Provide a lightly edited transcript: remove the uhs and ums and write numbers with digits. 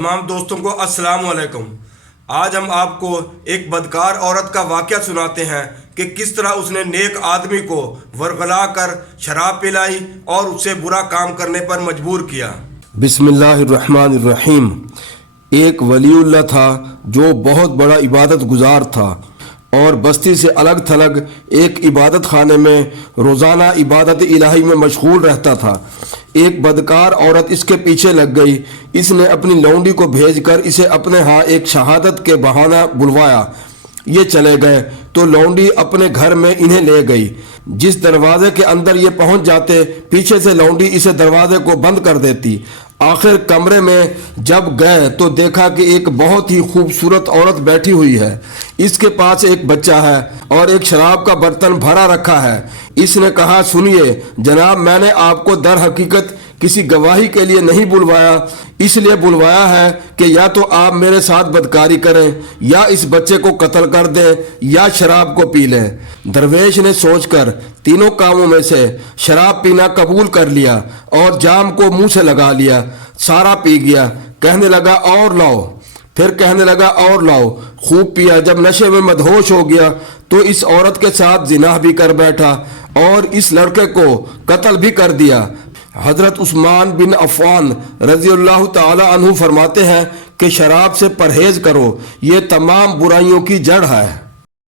تمام دوستوں کو السلام علیکم۔ آج ہم آپ کو ایک بدکار عورت کا واقعہ سناتے ہیں کہ کس طرح اس نے نیک آدمی کو ورغلا کر شراب پلائی اور اس سے برا کام کرنے پر مجبور کیا۔ بسم اللہ الرحمن الرحیم۔ ایک ولی اللہ تھا جو بہت بڑا عبادت گزار تھا اور بستی سے الگ تھلگ ایک عبادت خانے میں روزانہ عبادت الہی میں مشغول رہتا تھا۔ ایک بدکار عورت اس کے پیچھے لگ گئی۔ اس نے اپنی لونڈی کو بھیج کر اسے اپنے ہاں ایک شہادت کے بہانہ بلوایا۔ یہ چلے گئے تو لونڈی اپنے گھر میں انہیں لے گئی۔ جس دروازے کے اندر یہ پہنچ جاتے پیچھے سے لونڈی اسے دروازے کو بند کر دیتی۔ آخر کمرے میں جب گئے تو دیکھا کہ ایک بہت ہی خوبصورت عورت بیٹھی ہوئی ہے۔ اس کے پاس ایک بچہ ہے اور ایک شراب کا برتن بھرا رکھا ہے۔ اس نے کہا، سنیے جناب، میں نے آپ کو در حقیقت کسی گواہی کے لیے نہیں بلوایا، اس لیے بلوایا ہے کہ یا تو آپ میرے ساتھ بدکاری کریں یا اس بچے کو قتل کر دیں یا شراب کو پی لیں۔ درویش نے سوچ کر تینوں کاموں میں سے شراب پینا قبول کر لیا اور جام کو منہ سے لگا لیا۔ سارا پی گیا۔ کہنے لگا اور لاؤ، پھر کہنے لگا اور لاؤ۔ خوب پیا۔ جب نشے میں مدہوش ہو گیا تو اس عورت کے ساتھ زنا بھی کر بیٹھا اور اس لڑکے کو قتل بھی کر دیا۔ حضرت عثمان بن عفان رضی اللہ تعالی عنہ فرماتے ہیں کہ شراب سے پرہیز کرو، یہ تمام برائیوں کی جڑ ہے۔